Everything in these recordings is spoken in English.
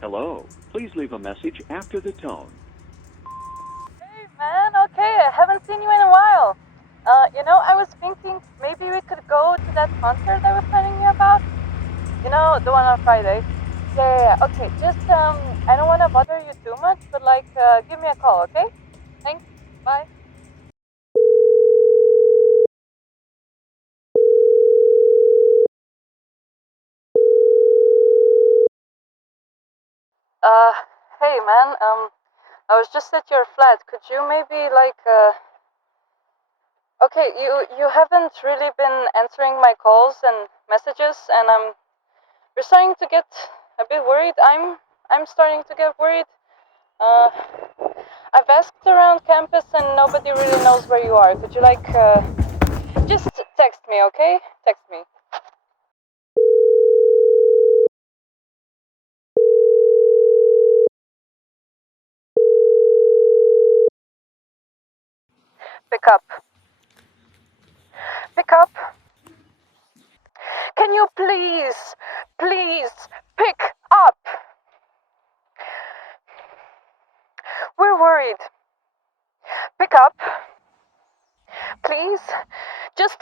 Hello. Please leave a message after the tone. Hey man, okay, I haven't seen you in a while. I was thinking maybe we could go to that concert I was telling you about. You know, the one on Friday. Yeah, okay, just, I don't want to bother you too much, but give me a call, okay? Thanks, bye. Uh, hey man, I was just at your flat. Could you maybe okay, you haven't really been answering my calls and messages, and we're starting to get a bit worried. I'm starting to get worried. Uh, I've asked around campus and nobody really knows where you are. Could you just text me, okay? Text me. Pick up. Pick up. Can you please pick up? We're worried. Pick up. Please, just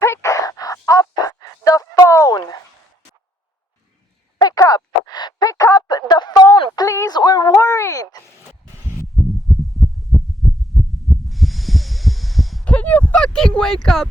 pick up the phone. Pick up. Pick up the phone, please. We're worried. Can you fucking wake up?